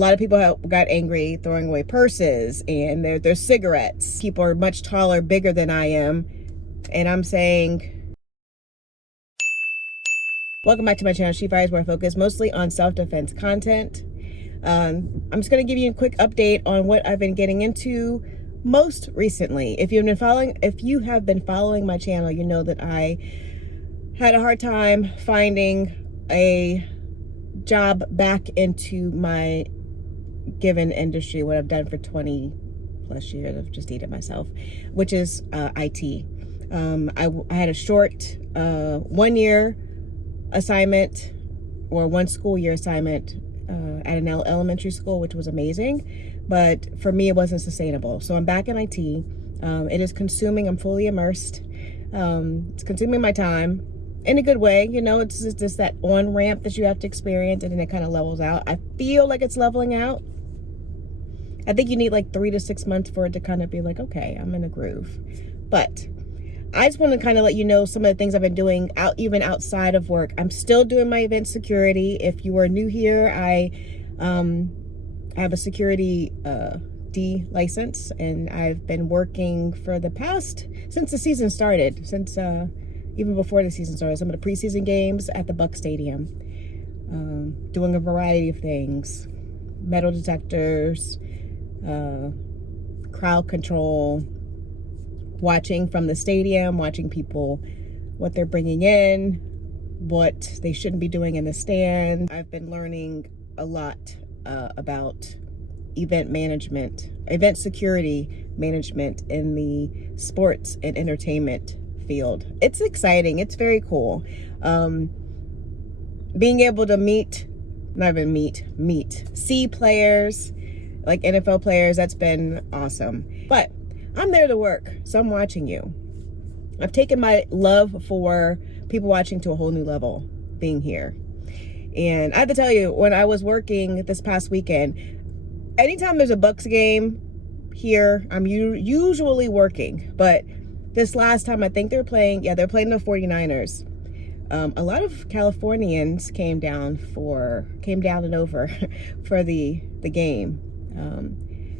A lot of people got angry throwing away purses and their cigarettes. People are much taller, bigger than I am. And I'm saying, welcome back to my channel, She Fires, where I focus mostly on self-defense content. I'm just going to give you a quick update on what I've been getting into most recently. If you have been following my channel, you know that I had a hard time finding a job back into my given industry, what I've done for 20 plus years. I've just dated myself, which is IT. I had a short 1 year assignment, or 1 school year assignment at an elementary school, which was amazing, but for me it wasn't sustainable. So I'm back in IT. It is consuming, I'm fully immersed. It's consuming my time in a good way. You know, it's just that on ramp that you have to experience, and then it kind of levels out. I feel like it's leveling out. I think you need like 3 to 6 months for it to kind of be like, okay, I'm in a groove. But I just want to kind of let you know some of the things I've been doing even outside of work. I'm still doing my event security. If you are new here, I have a security D license, and I've been working for the past, since the season started, even before the season started, some of the preseason games at the Buck Stadium, doing a variety of things, metal detectors, crowd control, watching from the stadium, watching people, what they're bringing in, what they shouldn't be doing in the stand. I've been learning a lot about event management, event security management in the sports and entertainment field. It's exciting. It's very cool. Being able to see players, like NFL players, that's been awesome. But I'm there to work, so I'm watching you. I've taken my love for people watching to a whole new level being here. And I have to tell you, when I was working this past weekend, anytime there's a Bucks game here, I'm usually working. But this last time, I think they're playing the 49ers. A lot of Californians came down and over for the game.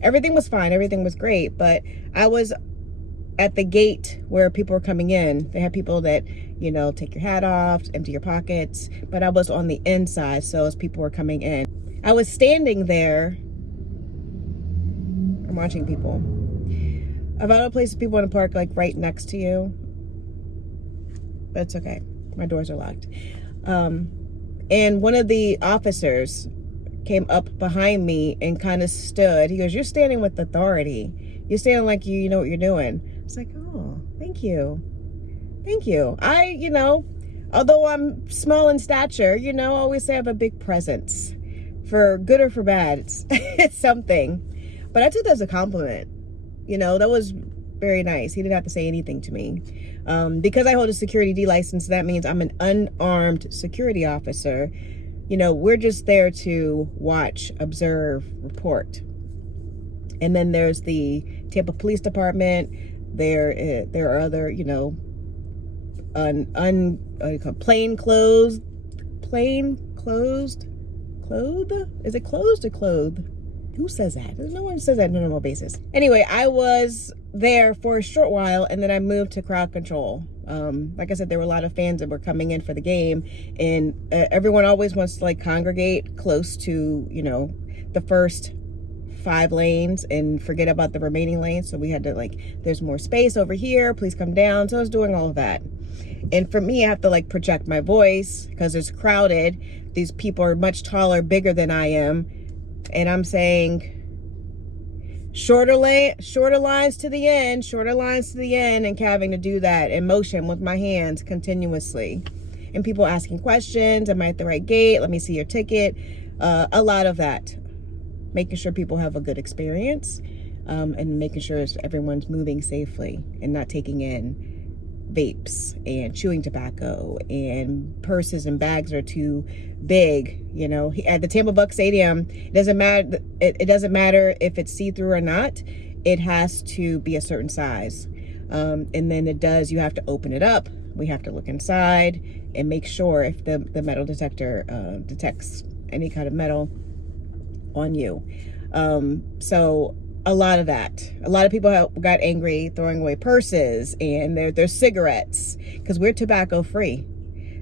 Everything was fine, everything was great, but I was at the gate where people were coming in. They had people that, you know, take your hat off, empty your pockets, but I was on the inside, so as people were coming in, I was standing there. I'm watching people. I've other places people want to park like right next to you, but it's okay. My doors are locked. And one of the officers came up behind me and kind of stood. He goes, "You're standing with authority. You're standing like you know what you're doing." It's like, oh, thank you. Thank you. Although I'm small in stature, I always say I have a big presence. For good or for bad, it's something. But I took that as a compliment. That was very nice. He didn't have to say anything to me. Because I hold a security D license, that means I'm an unarmed security officer. We're just there to watch, observe, report. And then there's the Tampa Police Department. There are other, plainclothes. Is it closed or clothed? Who says that? There's no one who says that on a normal basis. Anyway, I was there for a short while, and then I moved to crowd control. Like I said, there were a lot of fans that were coming in for the game, and everyone always wants to congregate close to, the first 5 lanes and forget about the remaining lanes. So we had to there's more space over here, please come down. So I was doing all of that. And for me, I have to project my voice because it's crowded. These people are much taller, bigger than I am. And I'm saying, shorter lines to the end, and having to do that in motion with my hands continuously. And people asking questions, am I at the right gate? Let me see your ticket. A lot of that. Making sure people have a good experience, and making sure everyone's moving safely and not taking in vapes and chewing tobacco and purses and bags are too big. At the Tampa Buck Stadium, it doesn't matter if it's see-through or not. It has to be a certain size, and then you have to open it up. We have to look inside and make sure if the metal detector detects any kind of metal on you. So a lot of that. A lot of people got angry throwing away purses and their cigarettes, because we're tobacco free.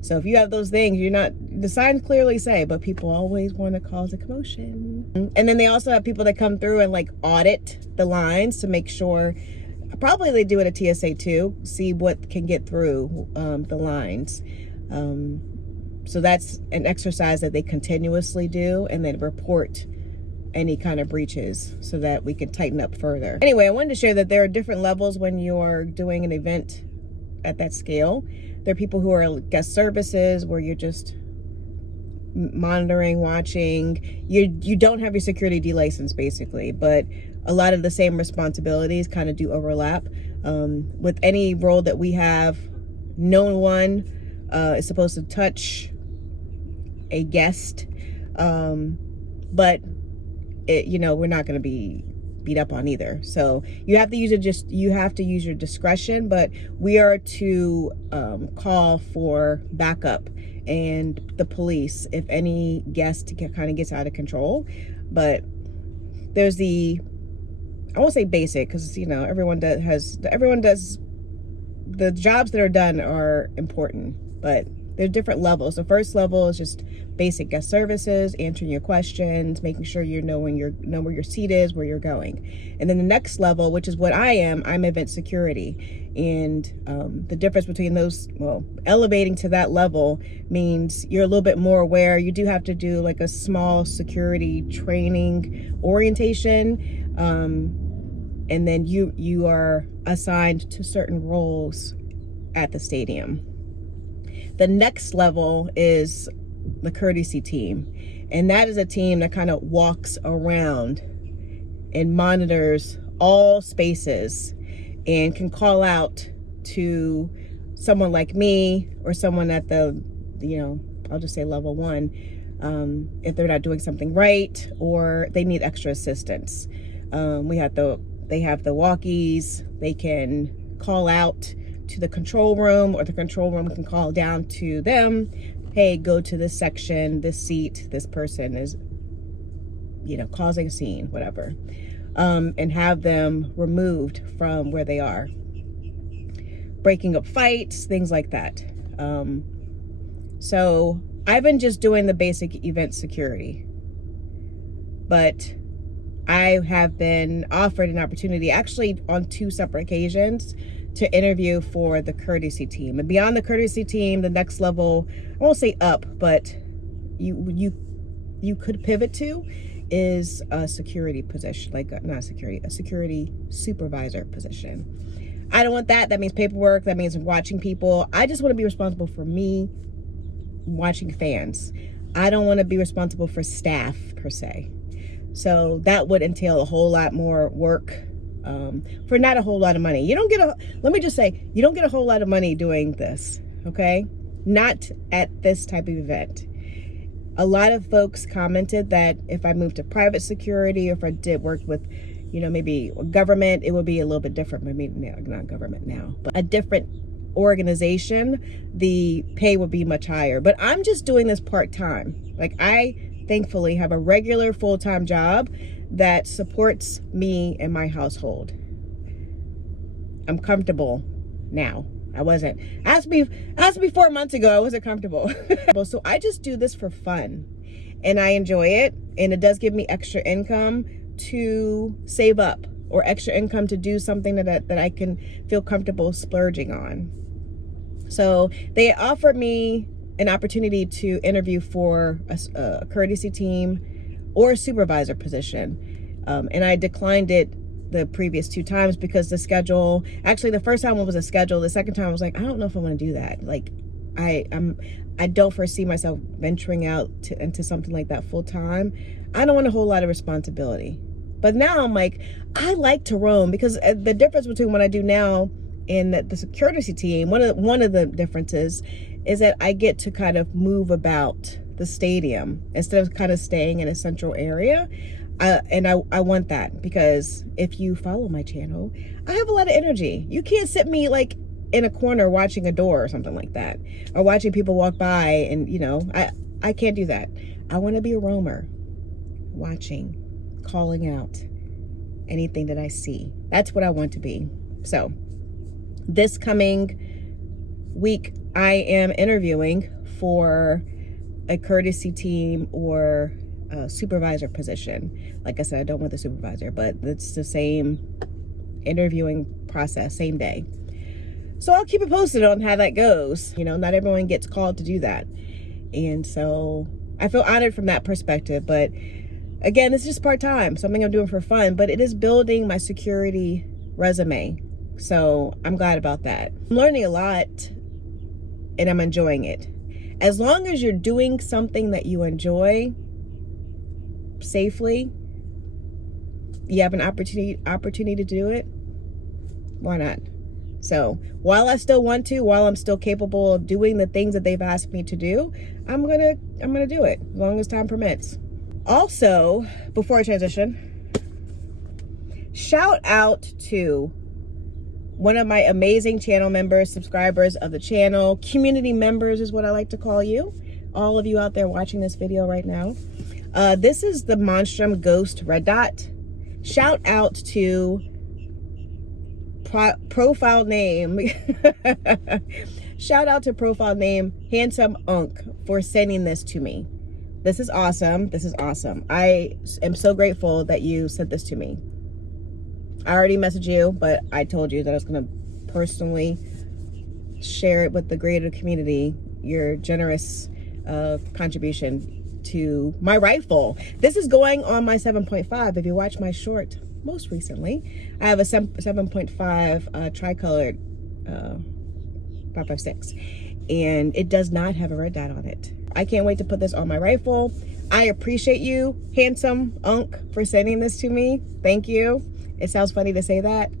So if you have those things, the signs clearly say, but people always want to cause a commotion. And then they also have people that come through and like audit the lines to make sure, probably they do it at TSA too, see what can get through the lines. So that's an exercise that they continuously do, and then report any kind of breaches so that we can tighten up further. Anyway, I wanted to share that there are different levels when you're doing an event at that scale. There are people who are guest services, where you're just monitoring, watching. You don't have your security D license basically, but a lot of the same responsibilities kind of do overlap. With any role that we have, no one is supposed to touch a guest, but we're not going to be beat up on either. So you have to use your discretion, but we are to call for backup and the police if any guest kind of gets out of control. But there's I won't say basic, because everyone does the jobs that are done are important, but there's different levels. The first level is just basic guest services, answering your questions, making sure you know where your seat is, where you're going. And then the next level, which is what I'm event security. And the difference between those, elevating to that level means you're a little bit more aware. You do have to do like a small security training orientation. And then you are assigned to certain roles at the stadium. The next level is the courtesy team. And that is a team that kind of walks around and monitors all spaces and can call out to someone like me or someone at the, I'll just say level 1, if they're not doing something right or they need extra assistance. They have the walkies. They can call out to the control room, or the control room can call down to them, hey, go to this section, this seat, this person is causing a scene, whatever, and have them removed from where they are, breaking up fights, things like that. So I've been just doing the basic event security, but I have been offered an opportunity, actually on 2 separate occasions, to interview for the courtesy team. And beyond the courtesy team, the next level, I won't say up, but you could pivot to is a security position, a security supervisor position. I don't want that. That means paperwork. That means watching people. I just want to be responsible for me watching fans. I don't want to be responsible for staff per se. So that would entail a whole lot more work for not a whole lot of money. Let me just say, you don't get a whole lot of money doing this, okay? Not at this type of event. A lot of folks commented that if I moved to private security, or if I did work with, maybe government, it would be a little bit different. Maybe not government now, but a different organization, the pay would be much higher. But I'm just doing this part-time. Like, I thankfully have a regular full-time job that supports me and my household. I'm comfortable now. I wasn't. Ask me 4 months ago, I wasn't comfortable. So I just do this for fun, and I enjoy it, and it does give me extra income to save up, or extra income to do something that I can feel comfortable splurging on. So they offered me an opportunity to interview for a courtesy team or a supervisor position. And I declined it the previous 2 times because the schedule, actually the first time was a schedule. The second time I was like, I don't know if I want to do that. Like, I don't foresee myself venturing out into something like that full time. I don't want a whole lot of responsibility. But now I'm like, I like to roam, because the difference between what I do now and the security team, one of the differences is that I get to kind of move about the stadium instead of kind of staying in a central area. And I want that, because if you follow my channel, I have a lot of energy. You can't sit me like in a corner watching a door or something like that, or watching people walk by, and I can't do that. I want to be a roamer. watching, calling out anything that I see. That's what I want to be. So this coming week, I am interviewing for a courtesy team or a supervisor position. Like I said, I don't want the supervisor, but it's the same interviewing process, same day. So I'll keep it posted on how that goes. You know, not everyone gets called to do that. And so I feel honored from that perspective. But again, it's just part-time, something I'm doing for fun, but it is building my security resume. So I'm glad about that. I'm learning a lot and I'm enjoying it. As long as you're doing something that you enjoy safely, you have an opportunity to do it, why not? So while I still want to, while I'm still capable of doing the things that they've asked me to do, I'm gonna do it as long as time permits. Also, before I transition, shout out to one of my amazing channel members, subscribers of the channel, community members is what I like to call you. All of you out there watching this video right now. This is the Monstrum Ghost Red Dot. Shout out to profile name. Shout out to profile name HandsomeUnc for sending this to me. This is awesome. This is awesome. I am so grateful that you sent this to me. I already messaged you, but I told you that I was going to personally share it with the greater community, your generous contribution to my rifle. This is going on my 7.5. If you watch my short most recently, I have a 7.5 tricolored 5.56, and it does not have a red dot on it. I can't wait to put this on my rifle. I appreciate you, HandsomeUnc, for sending this to me. Thank you. It sounds funny to say that.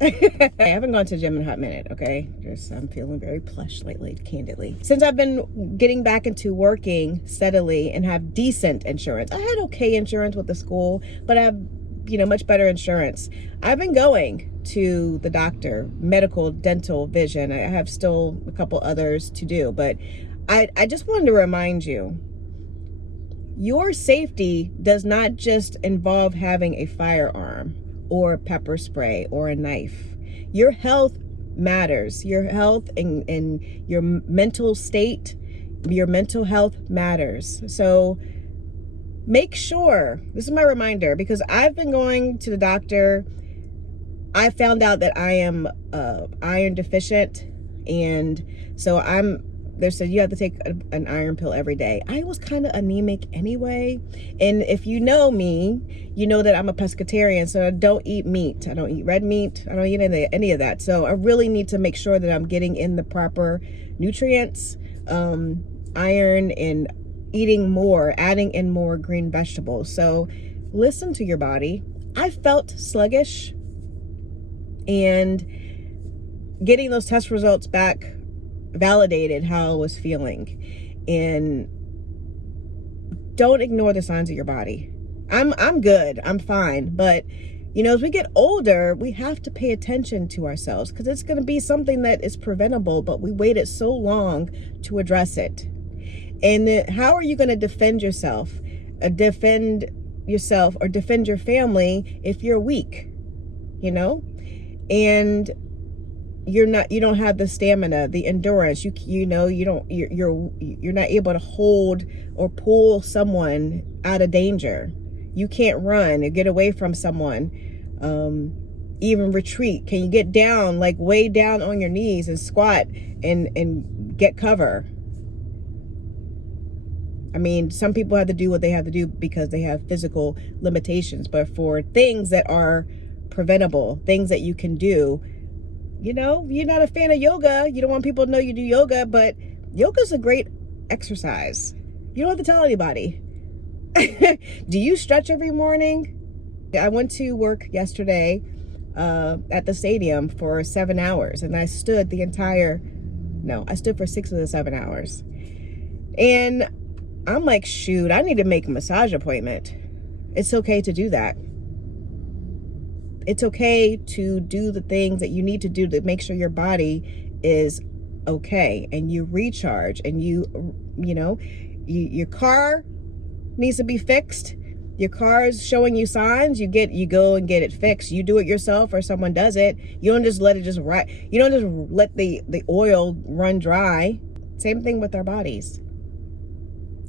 I haven't gone to the gym in a hot minute, okay? I'm feeling very plush lately, candidly. Since I've been getting back into working steadily and have decent insurance. I had okay insurance with the school, but I have, you know, much better insurance. I've been going to the doctor, medical, dental, vision. I have still a couple others to do, but I just wanted to remind you, your safety does not just involve having a firearm or pepper spray or a knife. Your health matters. Your health and your mental state, your mental health matters. So make sure, this is my reminder, because I've been going to the doctor. I found out that I am iron deficient, and so they said you have to take an iron pill every day. I was kind of anemic anyway. And if you know me, you know that I'm a pescatarian, so I don't eat meat. I don't eat red meat. I don't eat any of that. So I really need to make sure that I'm getting in the proper nutrients, iron, and eating more, adding in more green vegetables. So listen to your body. I felt sluggish, and getting those test results back validated how I was feeling. And don't ignore the signs of your body. I'm good, I'm fine, but you know, as we get older, we have to pay attention to ourselves, because it's going to be something that is preventable, but we waited so long to address it. And how are you going to defend yourself, or defend your family if you're weak, you know? And you don't have the stamina, the endurance, you're not able to hold or pull someone out of danger. You can't run or get away from someone, even retreat. Can you get down, like way down on your knees and squat and get cover? I mean, some people have to do what they have to do because they have physical limitations, but for things that are preventable, things that you can do, you know, you're not a fan of yoga. You don't want people to know you do yoga, but yoga's a great exercise. You don't have to tell anybody. Do you stretch every morning? I went to work yesterday at the stadium for 7 hours, and I stood for 6 of the 7 hours. And I'm like, shoot, I need to make a massage appointment. It's okay to do that. It's okay to do the things that you need to do to make sure your body is okay, and you recharge, and your car needs to be fixed. Your car is showing you signs, you go and get it fixed. You do it yourself or someone does it. You don't just let it just ride. You don't just let the oil run dry. Same thing with our bodies.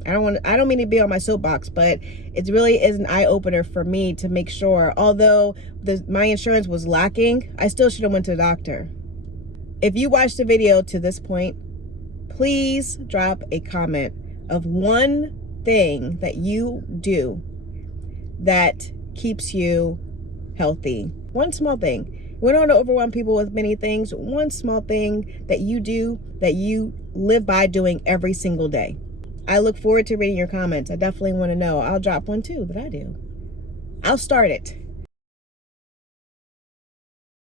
I don't mean to be on my soapbox, but it really is an eye-opener for me to make sure, although my insurance was lacking, I still should have went to the doctor. If you watched the video to this point, please drop a comment of one thing that you do that keeps you healthy. One small thing. We don't want to overwhelm people with many things. One small thing that you do that you live by doing every single day. I look forward to reading your comments. I definitely want to know. I'll drop one too that I do. I'll start it.